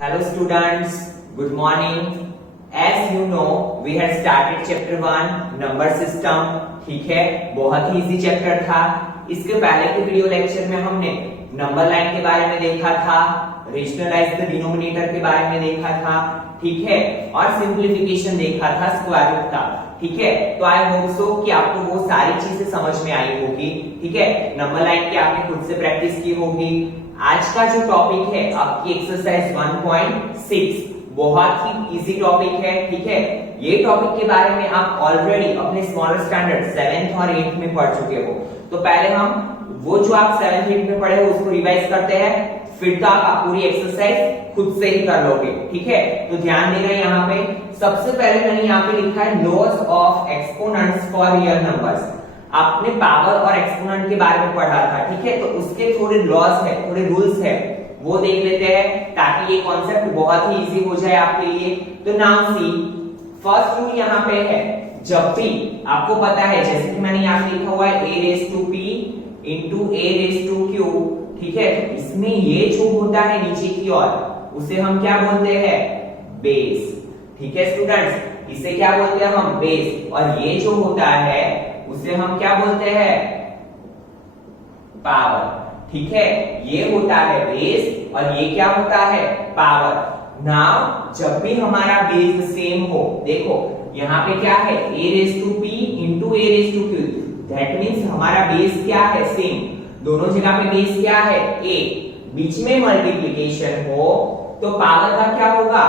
Hello students, good morning. As you know, we had started chapter 1 number system. ठीक है, बहुत ही easy chapter था. इसके पहले के वीडियो लेक्चर में हमने नंबर लाइन के बारे में देखा था, रेशनलाइज द डिनोमिनेटर के बारे में देखा था, ठीक है, और सिंप्लीफिकेशन देखा था स्क्वायर रूट का. ठीक है, तो आई होप सो कि आपको वो सारी चीजें समझ में आई होगी. ठीक है, नंबर लाइन की आपने खुद से प्रैक्टिस की होगी. आज का जो टॉपिक है आपकी एक्सरसाइज 1.6 बहुत ही इजी टॉपिक है. ठीक है, ये टॉपिक के बारे में आप ऑलरेडी अपने स्मॉलर स्टैंडर्ड 7th और 8th में पढ़ चुके हो. तो पहले हम वो जो आप 7th 8th में पढ़े हो उसको रिवाइज करते हैं, फिर तो आप पूरी एक्सरसाइज खुद से ही कर लोगे. ठीक है, तो ध्यान देना यहाँ पे. सबसे पहले मैंने यहाँ पे लिखा है laws of exponents for real numbers. आपने पावर और एक्सपोनेंट के बारे में पढ़ा था. ठीक है, तो उसके थोड़े लॉज है, थोड़े रूल्स है, वो देख लेते हैं ताकि ये कॉन्सेप्ट बहुत ही इजी हो जाए आपके लिए. तो नाउ सी, फर्स्ट रूल यहाँ पे है, जब भी आपको पता है, जैसे कि मैंने यहाँ पे लिखा हुआ है a raise to p into a raise to q. ठीक है, तो इसमें ये जो होता है नीचे की ओर उसे हम क्या बोलते हैं, बेस. ठीक है स्टूडेंट्स, इसे क्या बोलते हैं हम, बेस. और ये जो होता है उसे हम क्या बोलते हैं, पावर. ठीक है, ये होता है बेस और ये क्या होता है, पावर. नाउ जब भी हमारा बेस सेम हो, देखो यहाँ पे क्या है, a raise to p into a raise to q. That means हमारा बेस क्या है, सेम. दोनों जगह पे बेस क्या है, a. बीच में मल्टीप्लिकेशन हो तो पावर का क्या होगा,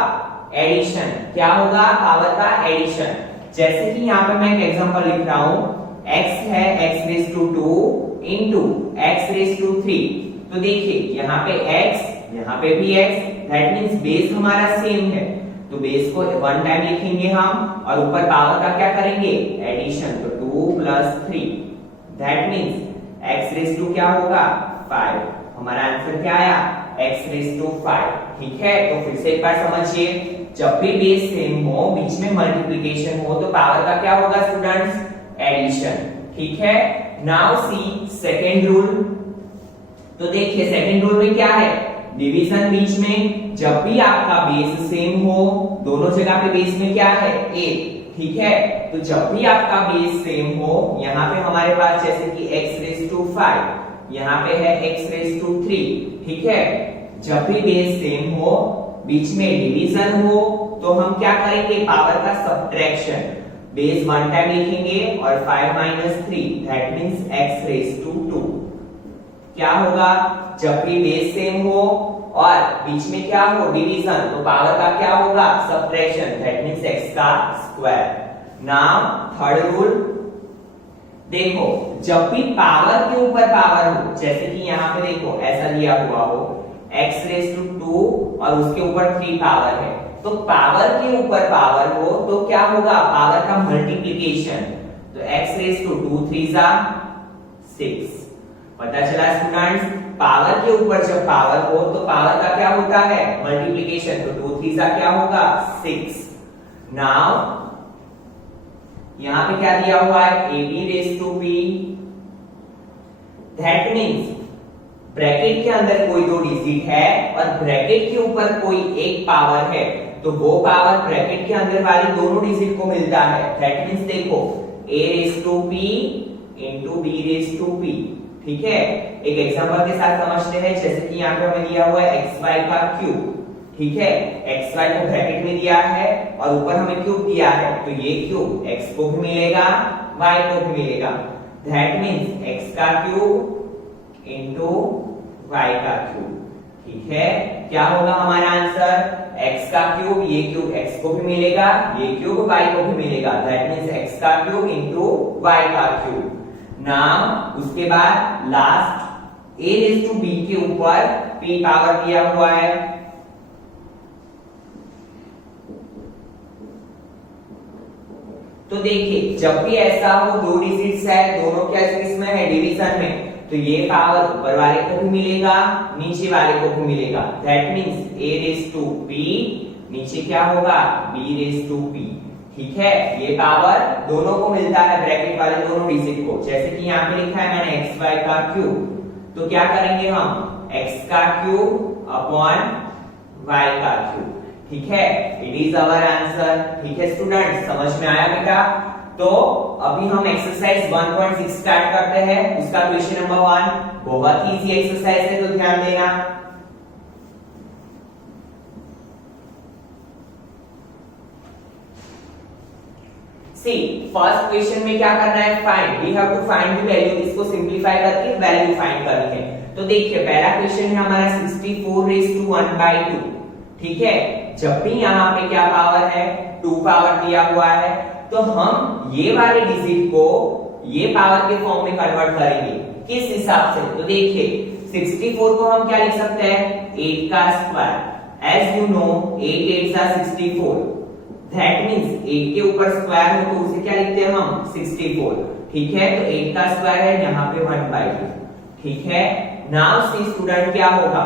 एडिशन. क्या होगा, पावर का एडिशन. जैसे कि यहाँ पे मैं एक एग्जांपल लिख रहा हूं, x है x raise to 2 into x raise to 3. तो देखिए यहाँ पे x, यहाँ पे भी x. दैट मीन्स बेस हमारा सेम है, तो बेस को वन टाइम लिखेंगे हम और ऊपर पावर का क्या करेंगे, एडिशन. तो 2 plus 3. That means x raise to क्या होगा, 5. हमारा आंसर क्या आया, x रेज टू 5. ठीक है, तो फिर से एक बार समझिए, जब भी बेस सेम हो, बीच में मल्टीप्लिकेशन हो, तो पावर का क्या होगा स्टूडेंट्स, एडिशन. ठीक है, नाउ सी सेकेंड रूल. तो देखिए सेकेंड रूल में क्या है, डिवीजन बीच में. जब भी आपका बेस सेम हो, दोनों जगह पे बेस में क्या है, a. ठीक है, तो जब भी आपका बेस सेम हो, यहाँ पे हमारे पास जैसे कि x रेज टू 5, यहाँ पे है x रेज टू 3. ठीक है, जब भी बेस सेम हो, बीच में डिवीजन हो, तो हम क्या करेंगे, पावर का सब्ट्रैक्शन. बेस वन टाइम लिखेंगे और 5 minus 3. That means x raise to 2. क्या होगा, जब भी बेस सेम हो और बीच में क्या हो, डिवीजन, तो पावर का क्या होगा, सब्ट्रैक्शन. दैट मीन्स x का स्क्वायर. नाउ थर्ड रूल, देखो जब भी पावर के ऊपर पावर हो, जैसे कि यहाँ पे देखो ऐसा लिया हुआ हो, x रेज टू 2 और उसके ऊपर 3 पावर है, तो पावर के ऊपर पावर हो तो क्या होगा, पावर का मल्टीप्लिकेशन. तो x रेज टू 2 3 6. पता चला स्टूडेंट्स, पावर के ऊपर जब पावर हो तो पावर का क्या होता है, मल्टीप्लिकेशन. तो 2 3 क्या होगा, 6. नाउ यहां पे क्या दिया हुआ है, ab raise to p. That means bracket के अंदर कोई दो डिजिट है और ब्रैकेट के ऊपर कोई एक पावर है, तो वो पावर ब्रैकेट के अंदर वाली दोनों डिजिट को मिलता है. दैट मीन्स देखो a raise to p into b raise to p. ठीक है, एक एग्जांपल के साथ समझते हैं. जैसे कि यहाँ पे हमें दिया हुआ है xy का क्यूब. ठीक है, xy को ब्रैकेट में दिया है और ऊपर हमें क्यूब दिया है, तो ये क्यूब x को भी मिलेगा, y को भी मिलेगा. दैट मीन्स x का क्यूब इंटू y का क्यूब. ठीक है, क्या होगा हमारा आंसर, x का क्यूब, ये क्यूब x को भी मिलेगा, ये क्यूब y को भी मिलेगा. दैट मीन्स x का क्यूब इंटू y का क्यूब. नाउ उसके बाद last a raise to b के ऊपर p पावर दिया हुआ है. तो देखिए जब भी ऐसा हो, दो डिजिट्स है, दोनों क्या इसमें है, डिवीजन में, तो ये पावर ऊपर वाले को भी मिलेगा, नीचे वाले को भी मिलेगा. That means a raise to p, नीचे क्या होगा, b रेज टू p. ठीक है, ये पावर दोनों को मिलता है, ब्रैकेट वाले दोनों डिजिट को. जैसे कि यहाँ पे लिखा है मैंने xy का क्यूब, तो क्या करेंगे हम, x का क्यूब अपॉन y का क्यूब। ठीक है, इट इज अवर आंसर। ठीक है स्टूडेंट, समझ में आया बेटा? तो अभी हम एक्सरसाइज 1.6 स्टार्ट करते हैं। उसका क्वेश्चन नंबर 1 बहुत ही इजी एक्सरसाइज है, तो ध्यान देना। सी फर्स्ट क्वेश्चन में क्या करना है, find, we have to find the value. इसको सिंपलीफाई करके वैल्यू फाइंड करनी है। तो देखिए पहला क्वेश्चन है हमारा 64⁻²। ठीक है, जब भी यहाँ पे क्या पावर है, 2 पावर दिया हुआ है, तो हम ये वाले डिजिट को ये पावर के फॉर्म में कन्वर्ट करेंगे। किस हिसाब से? तो देखिए 64 को हम क्या लिख सकते हैं, 8 का स्क्वायर। एज यू नो 8 8 सा 64, दैट मींस 8 के ऊपर स्क्वायर हो तो उसे क्या लिखते हैं हम, 64। ठीक है, तो 8 का स्क्वायर है यहाँ पे 1/2। ठीक है, नाउ सी स्टूडेंट क्या होगा,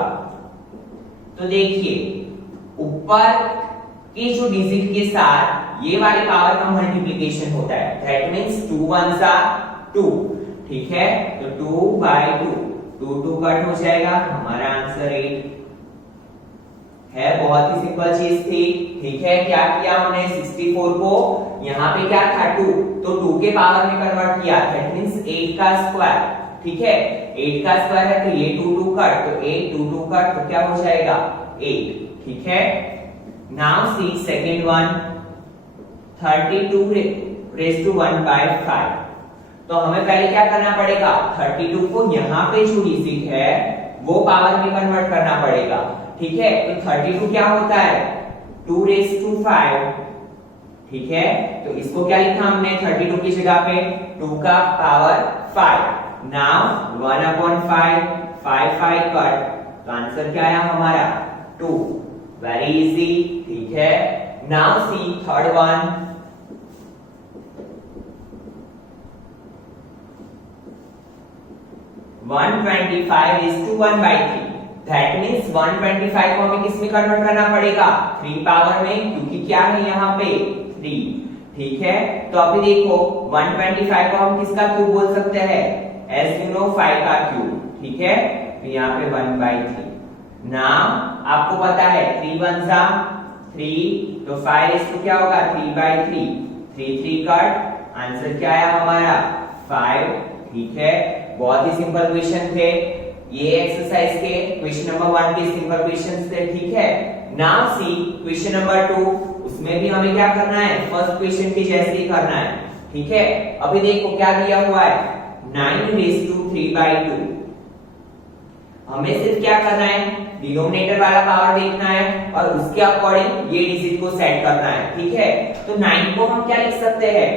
तो देखिए ऊपर की जो डिजिट के साथ ये वाले पावर का मल्टीप्लिकेशन होता है, दैट मींस 2 1 सा 2। ठीक है, तो 2/2, 2 कट हो जाएगा, हमारा आंसर 8 है। बहुत ही सिंपल चीज थी। ठीक है, क्या किया हमने, 64 को यहाँ पे क्या था 2, तो 2 के पावर में कन्वर्ट किया, दैट मींस 8 का स्क्वायर। ठीक है, 8 का स्क्वायर है तो ये 2 कट, तो 8 2 कट, तो क्या हो जाएगा 8। ठीक है, नाउ सी सेकंड वन, 32⁻1/5। तो हमें पहले क्या करना पड़ेगा, 32 को यहाँ पे जो डिजिट है वो पावर में कन्वर्ट करना पड़ेगा। ठीक है, तो 32 क्या होता है, 2⁵. ठीक है, तो इसको क्या लिखा हमने 32 की जगह पे 2 का पावर 5। नाउ 1/5, 5 कट, तो आंसर क्या आया हमारा 2। Very easy. ठीक है, now see third one, 125:1/3। That means 125 को हमें किस में कन्वर्ट करना पड़ेगा, 3 पावर में, क्योंकि क्या है यहाँ पे 3। ठीक है, तो अभी देखो 125 को हम किसका क्यूब बोल सकते हैं, एज यू नो 5 का क्यूब। ठीक है, तो यहाँ पे 1/3। नाउ आपको पता है 3 1 सा 3, तो 5 क्या होगा 3/3, 3 कट, आंसर क्या आया हमारा 5। ठीक है, बहुत ही सिंपल क्वेश्चन थे ये एक्सरसाइज के। क्वेश्चन नंबर 1 के सिंपल क्वेश्चंस थे। ठीक है, नाउ सी क्वेश्चन नंबर 2, उसमें भी हमें क्या करना है, फर्स्ट क्वेश्चन के जैसे ही करना है। ठीक है, अभी देखो क्या दिया हुआ है, 9⁻3/2। हमें सिर्फ क्या करना है, डिनोमिनेटर वाला पावर देखना है और उसके अकॉर्डिंग ये डिजिट को सेट करना है। ठीक है, तो 9 को हम क्या लिख सकते हैं,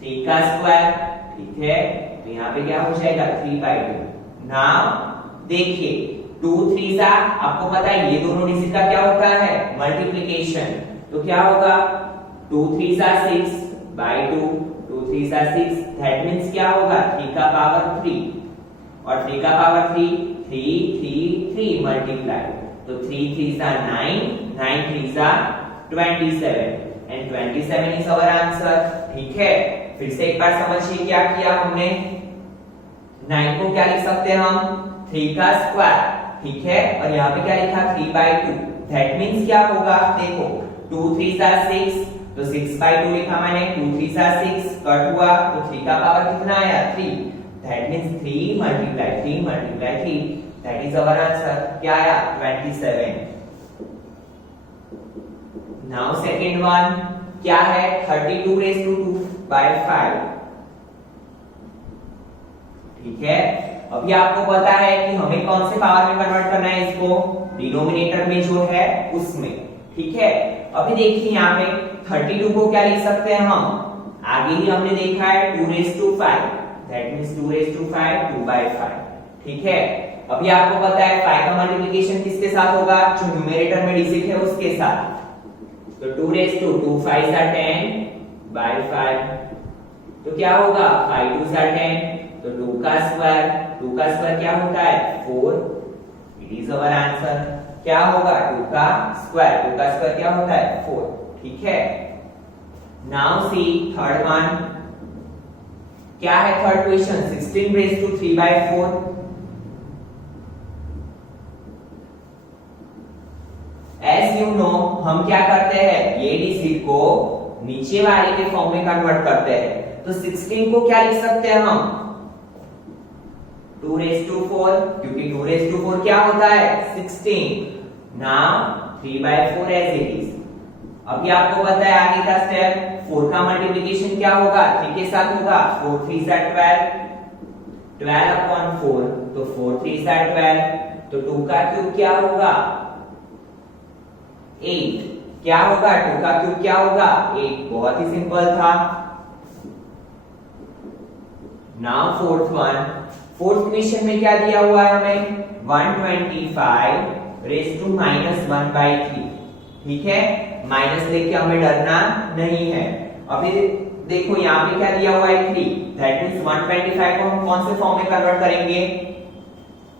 3 का स्क्वायर। ठीक है, तो यहाँ पे क्या हो जाएगा 3/2। नाउ देखिए 2 3 सा, आपको पता है ये दोनों डिजिट का क्या होता है, मल्टीप्लिकेशन। तो क्या होगा 2 3 सा 6/2, 2 3 सा 6, दैट मींस क्या होगा 3 का पावर 3, और 3 का पावर 3, 3 3 3 मल्टीप्लाई, तो 3 3 सा 9, 9 3 सा 27, एंड 27 इज अवर आंसर। ठीक है, फिर से एक बार समझिए क्या किया हमने, 9 को क्या लिख सकते हैं हम, 3 का स्क्वायर। ठीक है, और यहाँ पे क्या लिखा 3/2, दैट मींस क्या होगा, देखो 2 3 सा 6, तो 6/2 लिखा मैंने, 2 3 सा 6 कट हुआ, तो 3 का पावर कितना आया 3, that means 3 multiply 3, that is our answer. क्या आया 27। नाउ सेकंड वन क्या है, 32⁻2/5। ठीक है, अभी आपको पता है कि हमें कौन से पावर में कन्वर्ट करना है इसको, डिनोमिनेटर में जो है उसमें। ठीक है, अभी देखिए यहाँ पे 32 को क्या लिख सकते हैं हम, आगे ही हमने देखा है 2⁵5, दैट मींस 2⁵5 2/5। ठीक है, अभी आपको पता है 5 का मल्टीप्लिकेशन किसके साथ होगा, जो न्यूमरेटर में डिजिट है उसके साथ, तो 2 5 सा 10/5, तो क्या होगा 5 2 सा 10, तो 2 का स्क्वायर क्या होता है 4, इट इज अवर आंसर। क्या होगा 2 का स्क्वायर क्या होता है 4। ठीक है, नाउ सी थर्ड वन, क्या है third question, 16⁻³ 3/4। As you know हम क्या करते हैं, ये डिजिट को नीचे वाले के फॉर्म में कन्वर्ट करते हैं। तो 16 को क्या लिख सकते हैं हम 2 raised to 4, क्योंकि 2 raised to 4 क्या होता है 16। Now 3/4 as it is. अभी आपको पता है आगे का स्टेप 4 का मल्टीप्लिकेशन क्या होगा 3 के साथ होगा, 4 3 12, 12 upon 4, तो 4 3 12, तो 2 का क्यूब क्या होगा 8, क्या होगा 2 का क्यूब क्या होगा 8, बहुत ही सिंपल था। नाउ फोर्थ क्वेश्चन में क्या दिया हुआ है हमें 125 रेज़ टू -1/3, ठीक है, माइनस लेके हमें डरना नहीं है। अभी देखो यहाँ पे क्या दिया हुआ है 3, दैट मींस 125 को हम कौन से फॉर्म में कन्वर्ट करेंगे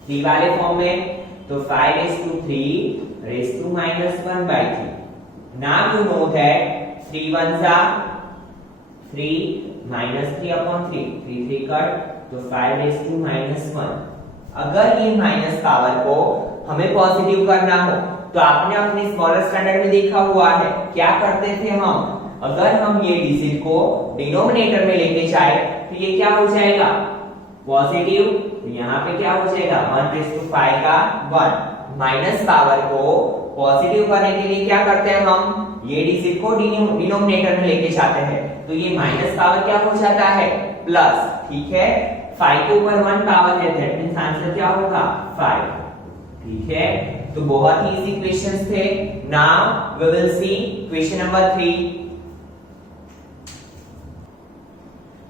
3 वाले फॉर्म में, तो 5/3 raise to -1/3। Now you know that 3 1s are 3 -3/3, 3 3 cut, तो 5/-1। अगर ये माइनस पावर को हमें पॉजिटिव करना हो तो आपने अपने स्मॉलर स्टैंडर्ड में देखा हुआ है क्या करते थे हम, अगर हम ये डिजिट को डिनोमिनेटर में लेके जाए तो ये क्या हो जाएगा पॉजिटिव, तो यहाँ पे क्या हो जाएगा 1/5 का 1। माइनस पावर को पॉजिटिव करने के लिए क्या करते हैं हम, ये डिजिट को डिनोमिनेटर में लेके जाते हैं, तो ये माइनस पावर क्या हो जाता है प्लस, ठीक है। 5 के ऊपर 1 पावर है, दैट मींस आंसर क्या होगा 5, ठीक है। तो बहुत ही इजी क्वेश्चंस थे। Now we will see question number 3।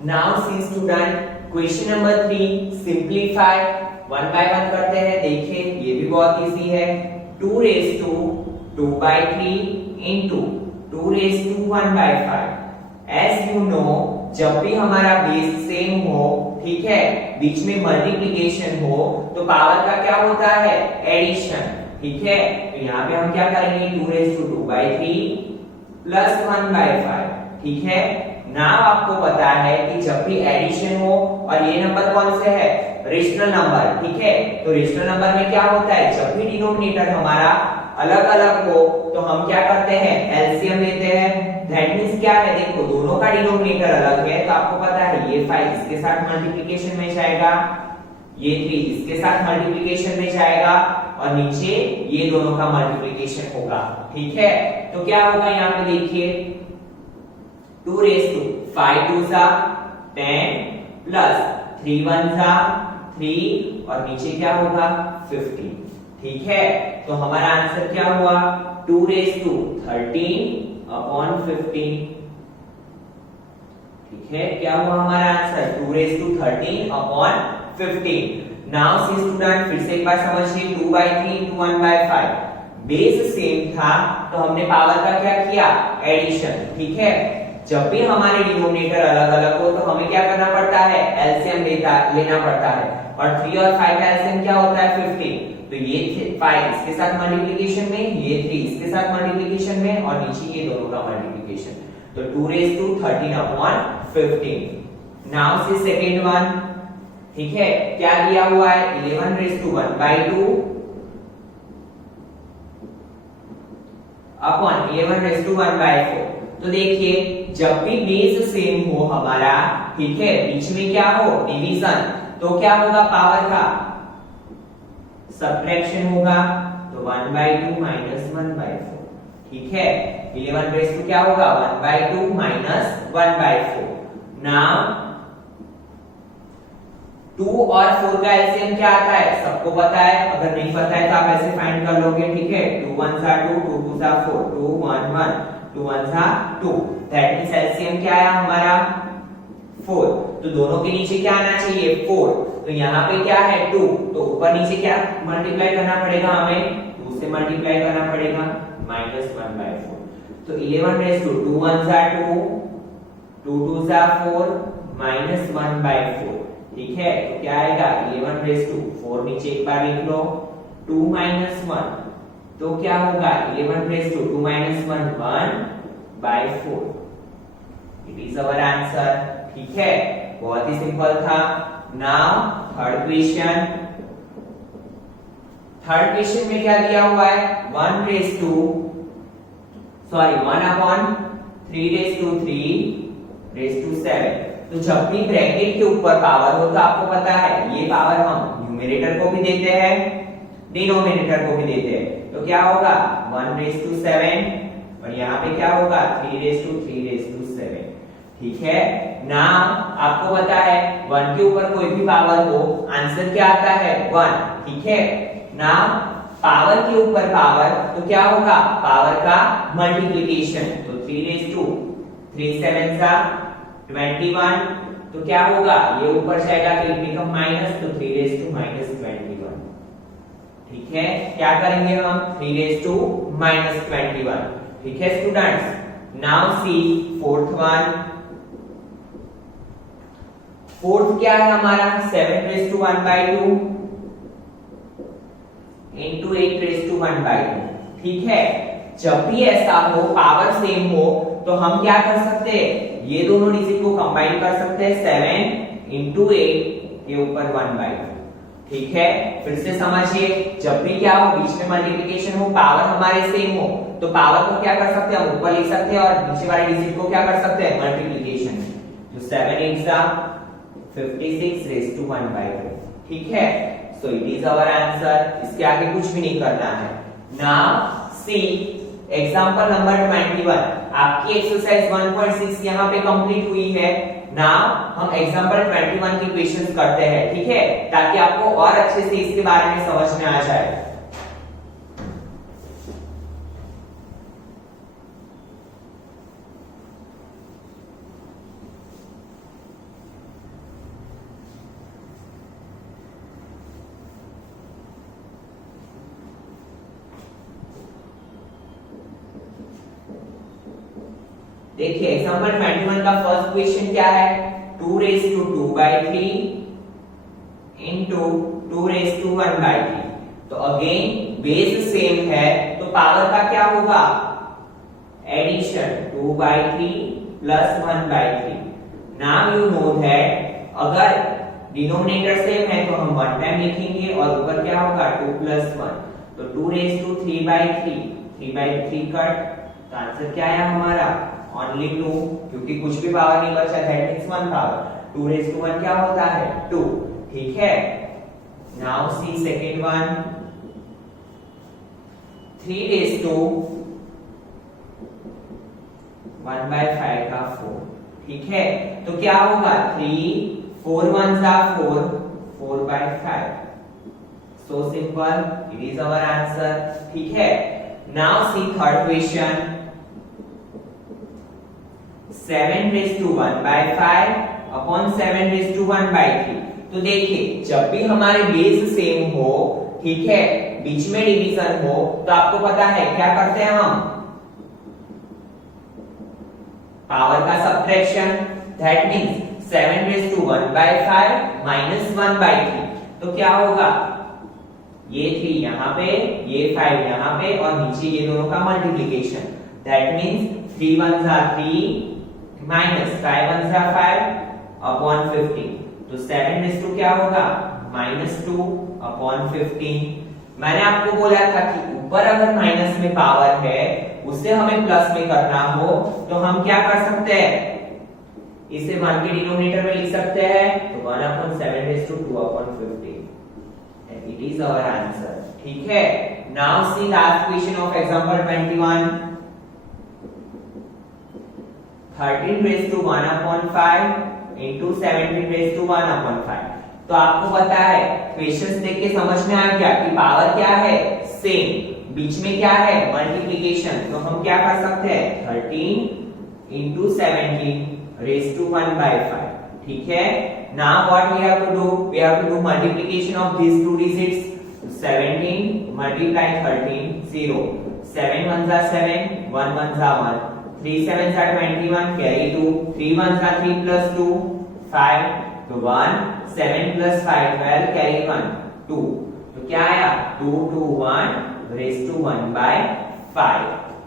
Now see student question number 3 simplify, one by one करते हैं। देखिए ये भी बहुत इजी है। 2 raised to 2/3 into 2 raised to 1/5। As you know जब भी हमारा बेस सेम हो, ठीक है, बीच में मल्टीप्लिकेशन हो, तो पावर का क्या होता है एडिशन, ठीक है। तो यहाँ पे हम क्या करेंगे 2 raised to 2/3 प्लस 1/5, ठीक है। नाउ आपको पता है कि जब भी एडिशन हो, और ये नंबर कौन से है रेशनल नंबर, ठीक है, तो रेशनल नंबर में क्या होता है जब भी डिनोमिनेटर हमारा अलग अलग हो तो हम क्या करते हैं एलसीएम लेते हैं। दैट मींस क्या है, देखो दोनों का डिनोमिनेटर अलग है, तो आपको पता है ये 5 इसके साथ मल्टीप्लिकेशन में जाएगा, ये 3 इसके साथ मल्टीप्लिकेशन में जाएगा, और नीचे ये दोनों का मल्टीप्लिकेशन होगा, ठीक है। तो क्या होगा यहाँ पे देखिए 2 raised to 5 2s are 10 plus 3 1s are 3, और नीचे क्या होगा 50, ठीक है। तो हमारा आंसर क्या हुआ 2 raised to 13/15, ठीक है। क्या हुआ हमारा answer 2 raised to 13/15। Now see student फिर से एक बार समझिए 2/3 into 1/5, बेस सेम था तो हमने पावर का क्या किया एडिशन, ठीक है। जब भी हमारे डिनोमिनेटर अलग अलग हो तो हमें क्या करना पड़ता है एलसीएम लेना पड़ता है, और 3 और 5 का एलसीएम क्या होता है 15, तो ये 5 इसके साथ मल्टीप्लिकेशन में, ये 3 इसके साथ मल्टीप्लिकेशन में, और नीचे ये दोनों का मल्टीप्लिकेशन, तो 2 raised to 13/15। Now see second one, ठीक है, क्या दिया हुआ है 11 raised to 1/2 upon 11 raised to 1/4। तो देखिए जब भी बेस सेम हो हमारा, ठीक है, बीच में क्या हो डिवीजन, तो क्या होगा पावर का सब्ट्रैक्शन होगा, तो 1/2 माइनस 1/4, ठीक है। 11 raised to क्या होगा 1/2 माइनस 1/4। नाउ 2 और 4 का एलसीएम क्या आता है सबको पता है, अगर नहीं पता है तो आप ऐसे फाइंड कर लोगे, ठीक है। 2 1s are 2, 2 2s are 4, 2 1 1, 2 1s are 2, that means LCM क्या आया हमारा 4, तो दोनों के नीचे क्या आना चाहिए 4, तो यहाँ पे क्या है 2, तो ऊपर नीचे क्या मल्टीप्लाई करना पड़ेगा हमें 2 से मल्टीप्लाई करना पड़ेगा -1/4, तो 11 raised to 2 1s are 2, 2 2s are 4 -1/4, ठीक है। तो क्या आएगा 11 raised to 4 नीचे एक बार लिख लो 2 - 1, तो क्या होगा 11 raised to 2 - 1 1/4, it is our answer, ठीक है। बहुत ही सिंपल था। नाउ थर्ड क्वेश्चन में क्या दिया हुआ है 1 raise to 1 upon 3 raise to 3 raise to 7। तो जब भी ब्रैकेट के ऊपर पावर हो तो आपको पता है ये पावर हम न्यूमरेटर को भी देते हैं, डिनोमिनेटर को भी देते हैं। तो क्या होगा 1 रेस टू 7 और यहाँ पे क्या होगा 3 रेस टू 7। ठीक है ना। आपको पता है 1 के ऊपर कोई भी पावर हो आंसर क्या आता है 1। ठीक है ना। पावर के ऊपर पावर तो क्या होगा पावर का मल्टीप्लिकेशन। तो 3 रेस टू 3 7 सा 21। तो क्या होगा ये ऊपर जाएगा तो इट बिकम माइनस, तो 3 रेस टू -21। ठीक है क्या करेंगे हम 3 रेस टू -21। ठीक है students. Now see fourth one. Fourth क्या है हमारा 7 raise to 1/2 into 8 raise to 1/2। ठीक है जब भी ऐसा हो पावर सेम हो तो हम क्या कर सकते हैं ये दोनों डिजिट को कंबाइन कर सकते हैं 7 इंटू 8 के ऊपर 1/2। ठीक है फिर से समझिए जब भी क्या हो बीच में मल्टीप्लिकेशन हो पावर हमारे सेम हो तो पावर को क्या कर सकते हैं हम ऊपर लिख सकते हैं और नीचे वाले डिजिट को क्या कर सकते हैं मल्टीप्लिकेशन। तो 7 8 सा 56 रेस टू 1/2। ठीक है so it is our answer. इसके आगे कुछ भी नहीं करना है। Now see example number 21। आपकी एक्सरसाइज 1.6 यहाँ पे कंप्लीट हुई है। नाउ हम एग्जांपल 21 के क्वेश्चंस करते हैं। ठीक है ताकि आपको और अच्छे से इसके बारे में समझ में आ जाए। देखिए एग्जांपल 21 का फर्स्ट क्वेश्चन क्या है 2 raise to 2/3 into 2 raise to 1/3। तो अगेन बेस सेम है तो पावर का क्या होगा addition 2/3 plus 1/3। Now you know that अगर डिनोमिनेटर सेम है तो हम 1 टाइम लिखेंगे और ऊपर क्या होगा 2 प्लस 1। तो 2 रेस टू 3/3 3/3 कट। तो आंसर क्या आया हमारा ओनली 2 क्योंकि कुछ भी पावर नहीं बचा that means 1 power. 2 raise to 1 क्या होता है 2। ठीक है now see second one 3 raise to 1/5 का 4। ठीक है तो क्या होगा 3 4 1 जा 4 4/5। So simple it is our answer. ठीक है now see third question 7 raise to 1/5 upon 7 raise to 1/3। तो देखिए जब भी हमारे बेस सेम हो ठीक है बीच में डिवीजन हो तो आपको पता है क्या करते हैं हम पावर का subtraction. That means 7 raise to 1/5 minus 1/3। तो क्या होगा ये 3 यहाँ पे ये 5 यहाँ पे और नीचे ये दोनों का मल्टीप्लिकेशन। दैट मींस 3 1 जा 3 माइनस 5 1 जा 5 अपॉन 15। तो 7 रेस टू क्या होगा -2 अपॉन 15। मैंने आपको बोला था कि ऊपर अगर माइनस में पावर है उसे हमें प्लस में करना हो तो हम क्या कर सकते हैं इसे 1 के डिनोमिनेटर में लिख सकते हैं। तो 1 upon 7 raise to 2 upon 15 and it is our answer. ठीक है now see last question of example 21 13 raise to 1 upon 5 into 17 raise to 1 upon 5। तो आपको पता है क्वेश्चंस देख के समझ में आ गया कि पावर क्या है सेम बीच में क्या है मल्टीप्लिकेशन। तो हम क्या कर सकते हैं 13 इंटू 17 रेस टू 1/5। ठीक है now what we have to do we have to do multiplication of these two digits। 17 multiply 13 0 7 1 जा 7 1 1 जा 1 3 7 जा 21 carry 2 3 1 जा 3 plus 2 5 तो 1 7 plus 5 12 carry 1 2। तो क्या आया 2 2 1 रेस टू 1/5।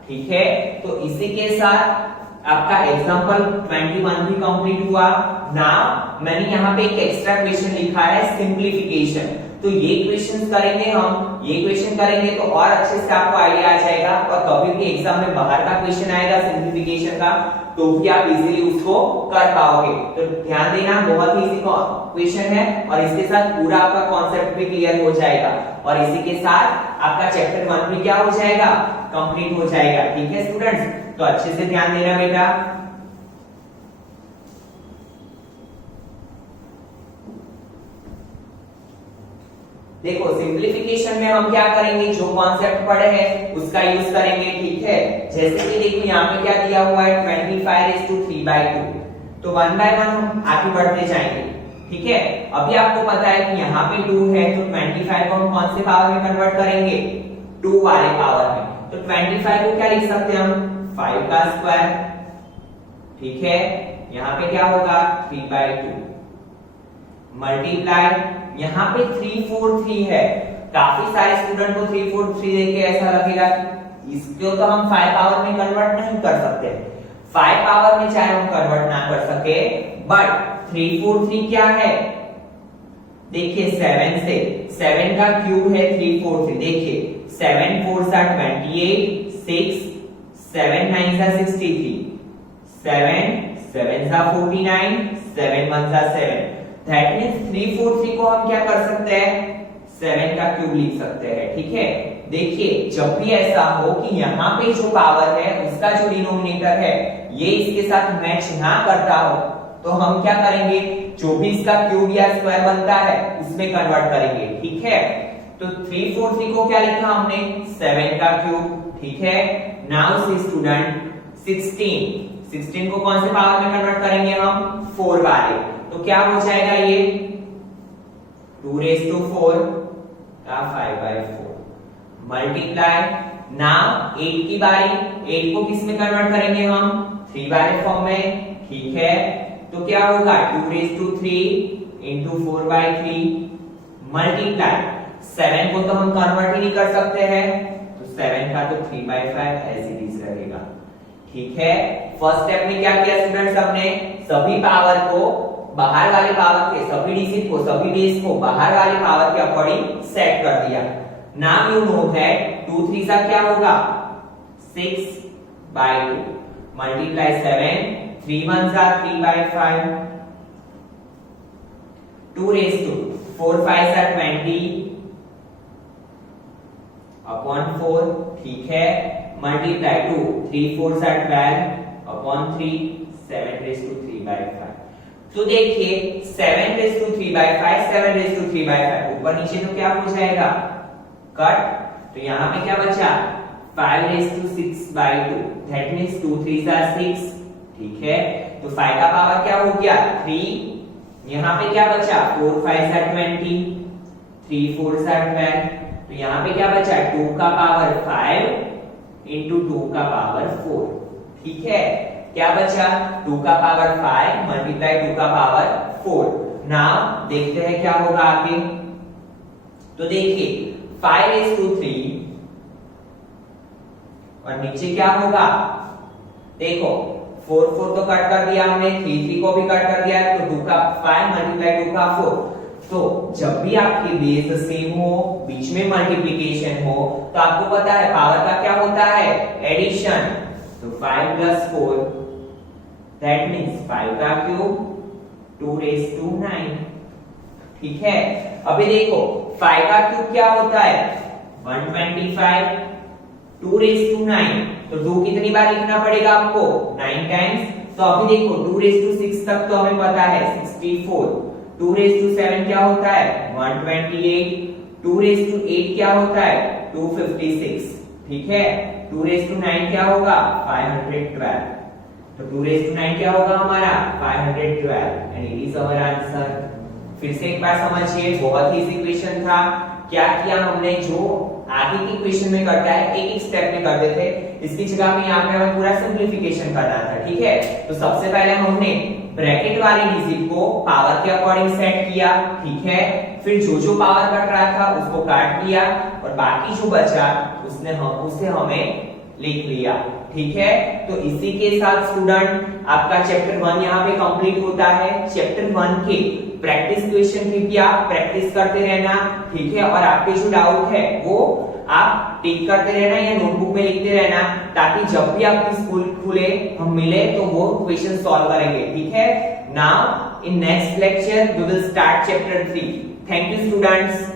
ठीक है तो इसी के साथ आपका एग्जांपल 21 भी कंप्लीट हुआ। नाउ मैंने यहाँ पे एक एक्स्ट्रा क्वेश्चन लिखा है सिंप्लीफिकेशन। तो ये क्वेश्चन करेंगे हम, ये क्वेश्चन करेंगे तो और अच्छे से आपको आइडिया आ जाएगा, और कभी भी एग्जाम में बाहर का क्वेश्चन आएगा सिंप्लीफिकेशन का तो भी आप इजीली उसको कर पाओगे। तो ध्यान देना, बहुत ही इजी क्वेश्चन है और इसके साथ पूरा आपका कॉन्सेप्ट भी क्लियर हो जाएगा, और इसी के साथ आपका चैप्टर 1 भी क्या हो जाएगा, कंप्लीट हो जाएगा। ठीक है स्टूडेंट्स, तो अच्छे से ध्यान देना बेटा। देखो सिंप्लीफिकेशन में हम क्या करेंगे, जो कॉन्सेप्ट पढ़े हैं उसका यूज करेंगे। ठीक है, जैसे कि देखो यहाँ पे क्या दिया हुआ है 25/3/2, तो 1 by 1 हम आगे बढ़ते जाएंगे। ठीक है, अभी आपको पता है कि यहाँ पे 2 है तो 25 को हम कौन से पावर में कन्वर्ट करेंगे, 2 वाले पावर में। तो 25 को क्या लिख सकते हैं हम, 5 का स्क्वायर। ठीक है, यहाँ पे क्या होगा 3/2 मल्टीप्लाई, यहाँ पे 343 है। काफी सारे स्टूडेंट को 343 देख के ऐसा लगेगा इसको तो हम 5 पावर में कन्वर्ट नहीं कर सकते। 5 पावर में चाहे हम कन्वर्ट ना कर सके, बट 343 क्या है, देखिए 7 से, 7 का क्यूब है 343। देखिए 7 4 सा 28, 6 7 9 सा 63, 7 7 सा 49, 7 1 सा 7। दैट मींस 343 को हम क्या कर सकते हैं, 7 का क्यूब लिख सकते हैं। ठीक है, देखिए जब भी ऐसा हो कि यहाँ पे जो पावर है उसका जो डिनोमिनेटर है ये इसके साथ मैच ना करता हो, तो हम क्या करेंगे, जो भी इसका क्यूब या स्क्वायर बनता है उसमें कन्वर्ट करेंगे। ठीक है, तो 343 को क्या लिखा हमने, 7 का क्यूब। ठीक है, नाउ सी स्टूडेंट 16 को कौन से पावर में कन्वर्ट करेंगे हम, 4 वाले। तो क्या हो जाएगा ये 2⁴ का 5/4 मल्टीप्लाई, नाउ 8 की बारी, 8 को किस में कन्वर्ट करेंगे हम, 3 वाले फॉर्म में। ठीक है, तो क्या होगा 2⁵ इंटू 4/3 मल्टीप्लाई, 7 को तो हम कन्वर्ट ही नहीं कर सकते हैं, तो 7 का तो 3/5 ऐसे ही रहेगा। ठीक है, फर्स्ट स्टेप में क्या किया स्टूडेंट्स, हमने सभी पावर को बाहर वाले पावर के, सभी डिजिट को, सभी बेस को बाहर वाले पावर के अकॉर्डिंग सेट कर दिया। नाउ यू नो दैट 2 3 सा क्या होगा 6/2 मल्टीप्लाई 7, 3 1 सा 3/5, 2⁴ 5 सा 20 अपॉन 4। ठीक है, मल्टीप्लाई 2 3 4 सा 12/3, 7⁵3/5। तो देखिए 7⁵3/5, 7⁵3/5 ऊपर नीचे तो क्या हो जाएगा, कट। तो यहाँ पे क्या बचा 5⁵6/2, दैट मींस 2 3 सा 6। ठीक है, तो 5 का पावर क्या हो गया 3, यहाँ पे क्या बचा 4 5 सा 20, 3 4 सा 12, तो यहाँ पे क्या बचा 2 का पावर 5 इंटू 2 का पावर 4। ठीक है, क्या बचा 2 का पावर 5 मल्टीप्लाई 2 का पावर 4। नाउ देखते हैं क्या होगा आगे। तो देखिए 5⁵3 और नीचे क्या होगा, देखो 4 4 तो कट कर दिया हमने, 3 3 को भी कट कर दिया, तो 2 का 5 मल्टीप्लाई 2 का 4। तो जब भी आपके बेस सेम हो, बीच में मल्टीप्लिकेशन हो, तो आपको पता है पावर का क्या होता है, एडिशन। तो 5 + 4 दैट मींस 5 का क्यूब 2⁹9। ठीक है, अभी देखो 5 का क्यूब क्या होता है 125, 2⁹9, तो 2 कितनी बार लिखना पड़ेगा आपको 9 टाइम्स। तो अभी देखो 2�6 तक तो हमें पता है 64, 2�7 क्या होता है 128, 2�8 क्या होता है 256। ठीक है, 2⁹9 क्या होगा 512, तो 2⁹9 क्या होगा हमारा 512 and it is our answer. फिर से एक बार समझिए, बहुत ही इजी क्वेश्चन था। क्या किया हमने, जो आगे की क्वेश्चन में करता है एक एक स्टेप में करते थे, इसकी जगह में यहाँ पे हमें पूरा सिंप्लीफिकेशन करना था। ठीक है, तो सबसे पहले हमने ब्रैकेट वाली डिजिट को पावर के अकॉर्डिंग सेट किया। ठीक है, फिर जो जो पावर कट रहा था उसको काट लिया और बाकी जो बचा उसे हमें लिख लिया। ठीक है, तो इसी के साथ स्टूडेंट आपका चैप्टर 1 यहाँ पे कंप्लीट होता है। चैप्टर 1 के प्रैक्टिस क्वेश्चन की भी आप प्रैक्टिस करते रहना, ठीक है। और आपके जो डाउट है वो आप टिक करते रहना या नोटबुक में लिखते रहना, ताकि जब भी आपकी स्कूल खुले हम मिले तो वो क्वेश्चन सॉल्व करेंगे, ठीक है। Now in next lecture we will start chapter 3। Thank you students.